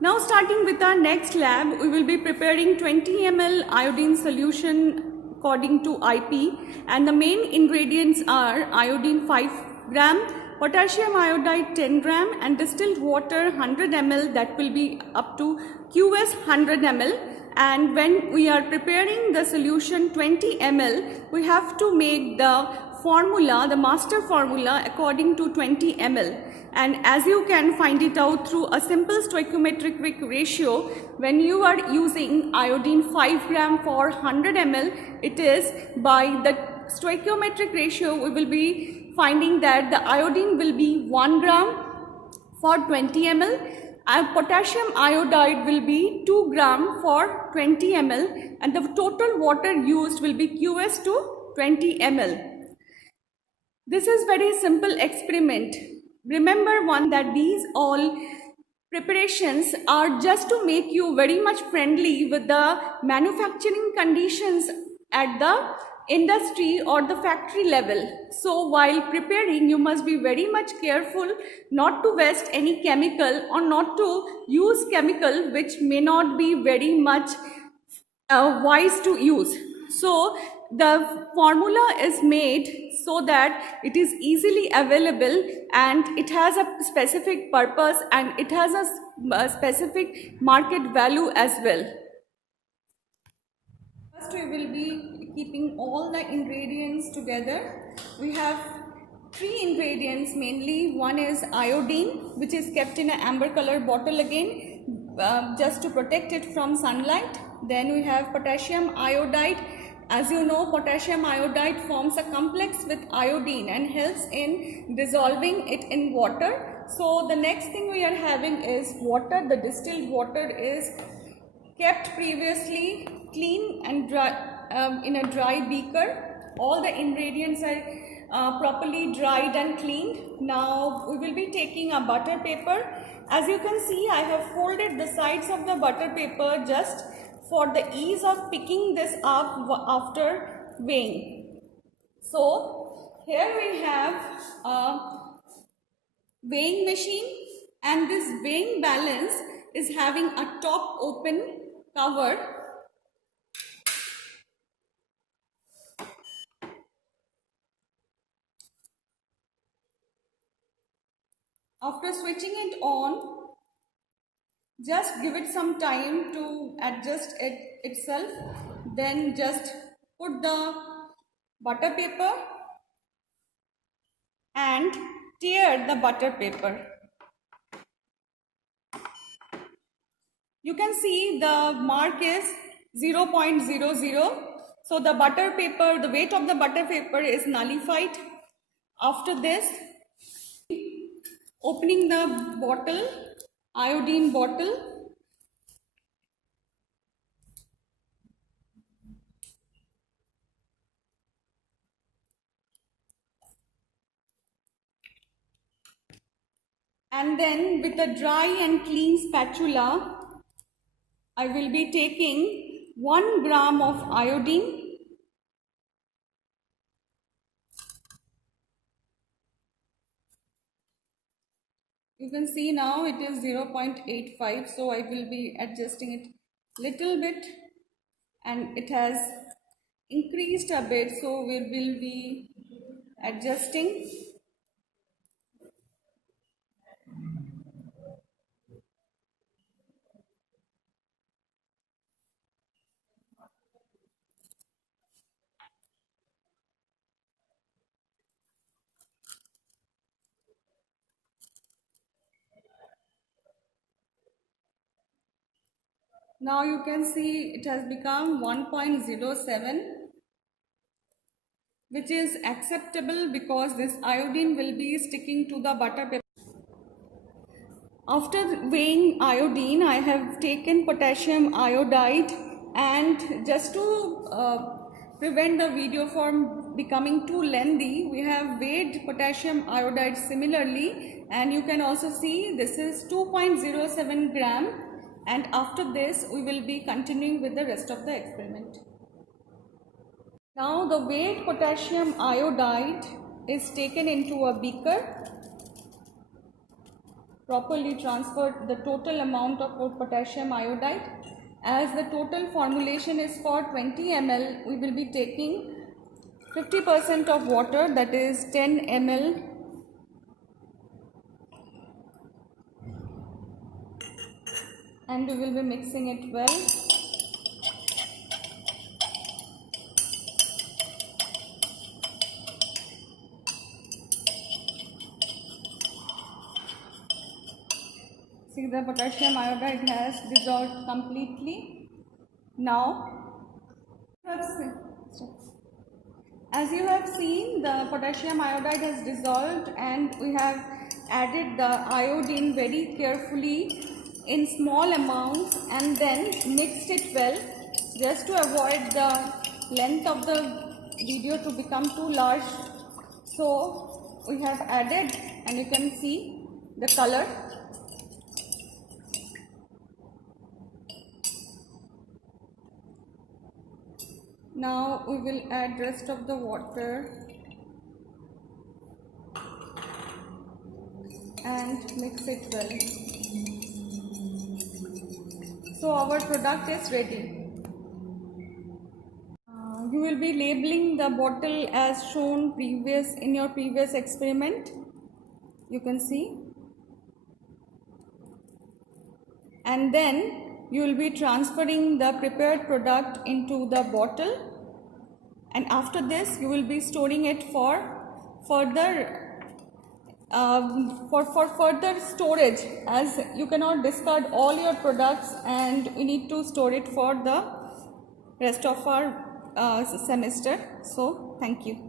Now starting with our next lab, we will be preparing 20 ml iodine solution according to IP, and the main ingredients are iodine 5 gram, potassium iodide 10 gram and distilled water 100 ml, that will be up to QS 100 ml. And when we are preparing the solution 20 ml, we have to make the formula, the master formula according to 20 ml. And as you can find it out through a simple stoichiometric ratio, when you are using iodine 5 gram for 100 ml, it is by the stoichiometric ratio we will be finding that the iodine will be 1 gram for 20 ml and potassium iodide will be 2 gram for 20 ml, and the total water used will be QS to 20 ml. This is very simple experiment. Remember one, that these all preparations are just to make you very much friendly with the manufacturing conditions at the industry or the factory level. So while preparing, you must be very much careful not to waste any chemical or not to use chemical which may not be very much wise to use. So the formula is made so that it is easily available and it has a specific purpose and it has a specific market value as well. First we will be keeping all the ingredients together. We have 3 ingredients mainly. One is iodine, which is kept in an amber color bottle again, just to protect it from sunlight. Then we have potassium iodide. As you know, potassium iodide forms a complex with iodine and helps in dissolving it in water. So the next thing we are having is water. The distilled water is kept previously clean and dry, in a dry beaker. All the ingredients are properly dried and cleaned. Now we will be taking a butter paper. As you can see, I have folded the sides of the butter paper just for the ease of picking this up after weighing. So here we have a weighing machine, and this weighing balance is having a top open cover. After switching it on, just give it some time to adjust it itself. Then just put the butter paper and tear the butter paper. You can see the mark is 0.00. So the butter paper, the weight of the butter paper is nullified. After this, opening the bottle, iodine bottle, and then with a dry and clean spatula, I will be taking 1 gram of iodine . You can see now it is 0.85, so I will be adjusting it little bit, and it has increased a bit, so we will be adjusting. Now you can see it has become 1.07, which is acceptable because this iodine will be sticking to the butter paper. After weighing iodine, I have taken potassium iodide, and just to prevent the video from becoming too lengthy, we have weighed potassium iodide similarly, and you can also see this is 2.07 gram. And after this, we will be continuing with the rest of the experiment. Now the weighed potassium iodide is taken into a beaker. properly transfer the total amount of potassium iodide. As the total formulation is for 20 ml, we will be taking 50% of water, that is 10 ml, and we will be mixing it well. See, the potassium iodide has dissolved completely. Now, as you have seen, the potassium iodide has dissolved, and we have added the iodine very carefully in small amounts and then mixed it well, just to avoid the length of the video to become too large. So we have added, and you can see the color. Now we will add rest of the water and mix it well. So our product is ready. You will be labeling the bottle as shown in your previous experiment. You can see. And then you will be transferring the prepared product into the bottle, and after this you will be storing it for further storage, as you cannot discard all your products and we need to store it for the rest of our semester. So thank you.